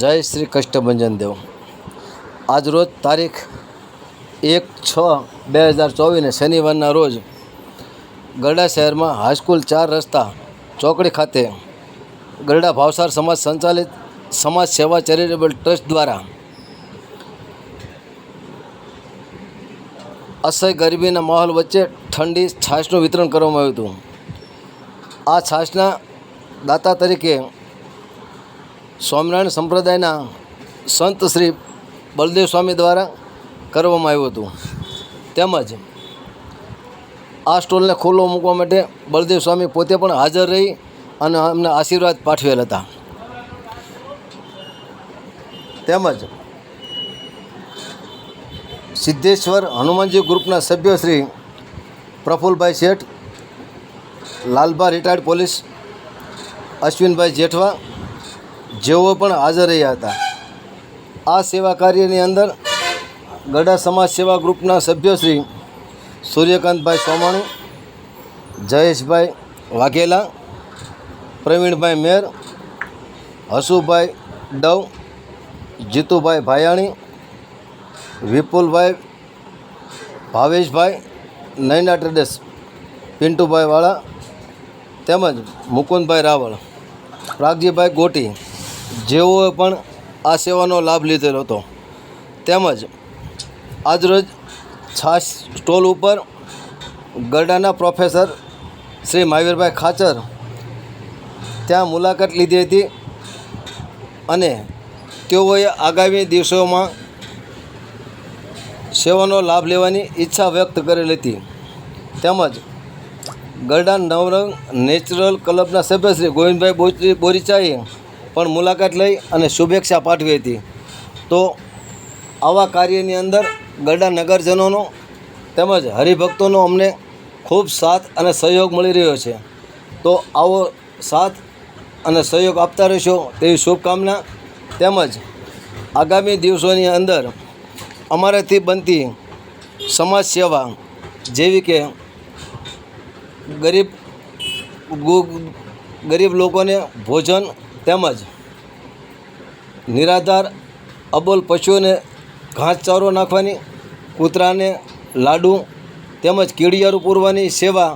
જય શ્રી કષ્ટભંજન દેવ। આજરોજ તારીખ 1/6/2024 શનિવારના રોજ ગરડા શહેરમાં હાઈસ્કૂલ 4 રસ્તા ચોકડી ખાતે ગરડા ભાવસાર સમાજ સંચાલિત સમાજ સેવા ચેરિટેબલ ટ્રસ્ટ દ્વારા અસહ્ય ગરીબીના માહોલ વચ્ચે ઠંડી છાશનું વિતરણ કરવામાં આવ્યું હતું। આ છાશના દાતા તરીકે સ્વામિનારાયણ સંપ્રદાયના સંત શ્રી બલદેવ સ્વામી દ્વારા કરવામાં આવ્યું હતું। તેમજ આ સ્ટોલને ખુલ્લો મૂકવા માટે બલદેવ સ્વામી પોતે પણ હાજર રહી અને અમને આશીર્વાદ પાઠવેલ હતા। તેમજ સિદ્ધેશ્વર હનુમાનજી ગ્રુપના સભ્ય શ્રી પ્રફુલભાઈ શેઠ, લાલભા રિટાયર્ડ પોલીસ, અશ્વિનભાઈ જેઠવા જેઓ પણ હાજર રહ્યા હતા। આ સેવા કાર્યની અંદર ગરડા સમાજ સેવા ગ્રુપના સભ્ય શ્રી સૂર્યકાંતભાઈ સોમાણી, જયેશભાઈ વાઘેલા, પ્રવીણભાઈ મેર, હસુભાઈ ડવ, જીતુભાઈ ભાયાણી, વિપુલભાઈ, ભાવેશભાઈ, નૈના ટ્રેડર્સ પિન્ટુભાઈ વાળા, તેમજ મુકુંદભાઈ રાવળ, પ્રાગજીભાઈ ગોટી જેઓએ પણ આ સેવાનો લાભ લીધેલો હતો। તેમજ આજરોજ છાશ સ્ટોલ ઉપર ગરડાના પ્રોફેસર શ્રી મહાવીરભાઈ ખાચર ત્યાં મુલાકાત લીધી હતી અને તેઓએ આગામી દિવસોમાં સેવાનો લાભ લેવાની ઈચ્છા વ્યક્ત કરેલી હતી। તેમજ ગરડા નવરંગ નેચરલ ક્લબના સભ્ય શ્રી ગોવિંદભાઈ બોરીચાએ પણ મુલાકાત લઈ અને શુભેચ્છા પાઠવી હતી। તો આવા કાર્યની અંદર ગરડા નગરજનોનો તેમજ હરિભક્તોનો અમને ખૂબ સાથ અને સહયોગ મળી રહ્યો છે। તો આવો સાથ અને સહયોગ આપતા રહેશો તેવી શુભકામના। તેમજ આગામી દિવસોની અંદર અમારાથી બનતી સમાજ સેવા જેવી કે ગરીબ લોકોને ભોજન તેમજ નિરાધાર અબોલ પશુઓને ઘાસચારો નાખવાની, કૂતરાને લાડુ તેમજ કીડિયારું પૂરવાની સેવા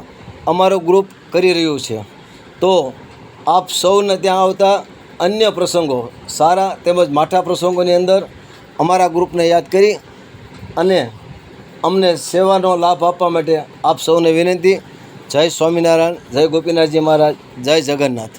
અમારો ગ્રુપ કરી રહ્યું છે। તો આપ સૌને ત્યાં આવતા અન્ય પ્રસંગો સારા તેમજ માઠા પ્રસંગોની અંદર અમારા ગ્રુપને યાદ કરી અને અમને સેવાનો લાભ આપવા માટે આપ સૌને વિનંતી। જય સ્વામિનારાયણ, જય ગોપીનાથજી મહારાજ, જય જગન્નાથ।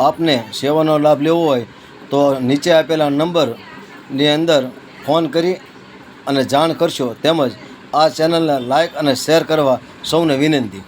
આપને સેવાનો લાભ લેવો હોય તો નીચે આપેલા નંબરની અંદર ફોન કરી અને જાણ કરશો. તેમજ આ ચેનલને લાઇક અને શેર કરવા સૌને વિનંતી.